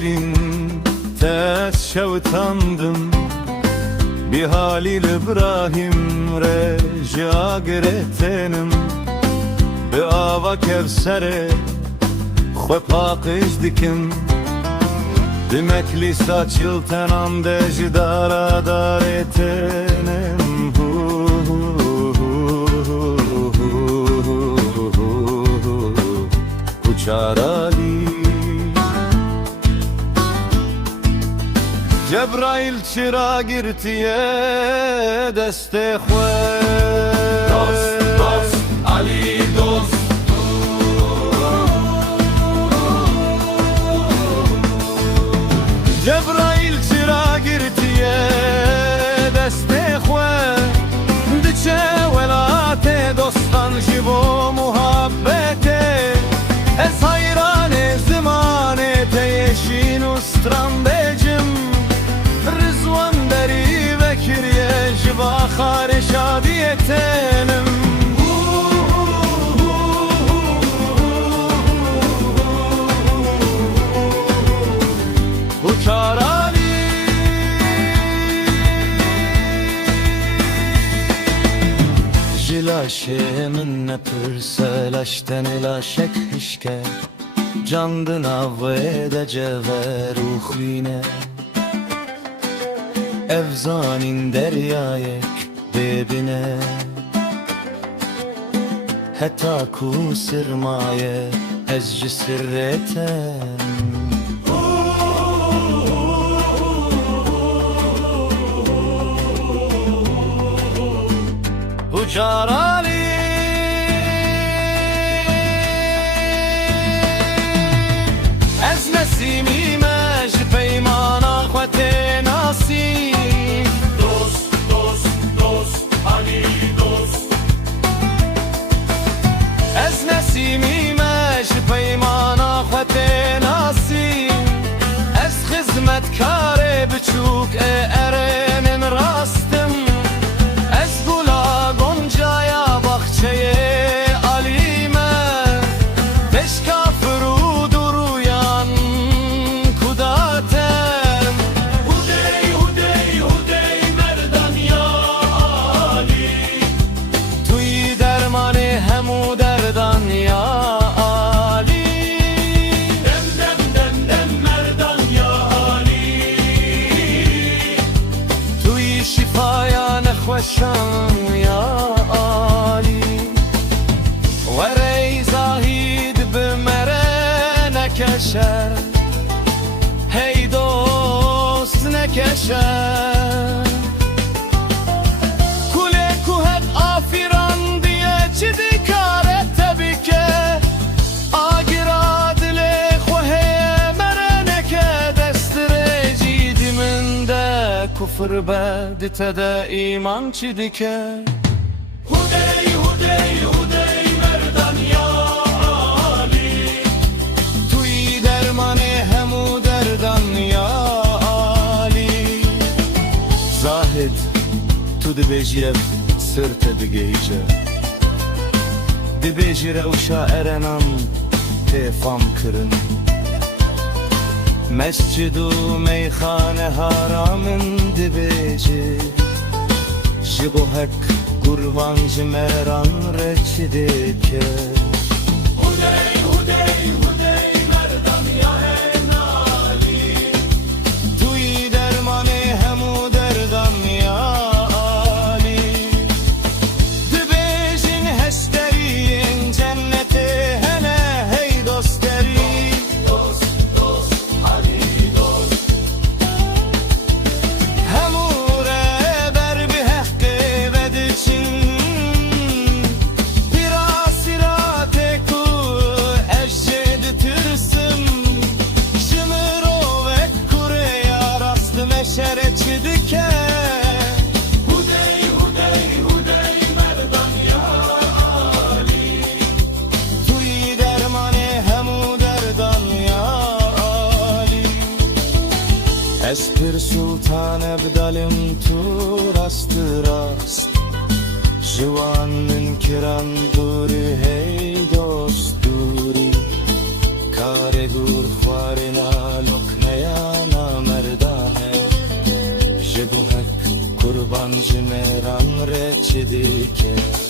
girin tez şevtandım bir halil İbrahim reca giretenim bi ava kevsere xwe paqiz dikim dimekli saçıl tenam de ji dara daretenim Çarali Cebrail çıra girtiye deste xwe Dost, dost, Ali dost Cebrail çıra girtiye deste xwe diçe velate dostan jibo muhabbete Ez hayrane zimanete yeşin ustran becim Rızvan deri vekiriye jiva khare şadiyetenim Bu çarali Jilaşe minne pırselaşten ilaşek hişke Candın avvede cever uhrine Evzanin deryayek bebine Heta ku sirmaye ezci sirreten Uçarali Ez nesimi mej peymana xwete nasim Dost, dost, dost, Ali dost Ez nesimi mej peymana xwete nasim Ez xizmetkare biçûk erenin rastım Ez gula goncaya bahçeye alime Beşka duruyan kudatem Hudey, hudey, hudey merdan ya Ali Tuy dermani hemu derdan ya Ali Dem, dem, dem, dem merdan ya Ali Tuy şifaya nexweşan ya Ali Verey zahid bimere nekeşer Hey dost nekeşer Kule kuhet afiran diye çidi karet tebike Agira dile xweheye mere neke destire cidiminde Kufr bedite de iman çidike Hudey, hudey, hudey merdan ya Ali Tuy dermani hemu derdan ya Ali Zahid tu dibêjî ev sirte digêje Dibêjî re ûşa erenan tê fam kirin Mescid û meyxane haramın dibêjî Ji bo hek gurvan ji meran re çi dike Hudey, hudey, hudey merdan ya Ali Tuy dermani hemu derdan ya Ali Dibêjin hesterin cennete hele hey dosteri Dost, dost, Ali dost Hemu re ber bi heqqe vediçin Pira sirate ku eşşed tırsım Şımiro ve kure ya rastı meşere çidike Hudey, hudey, hudey merdan ya Ali Tuy dermani hemu derdan ya Ali Espir sultan ebdalim tu rastı rast Jiwanın kiran duri hey dost duri Kare gur xwarina lokne Meran cimeran reçidike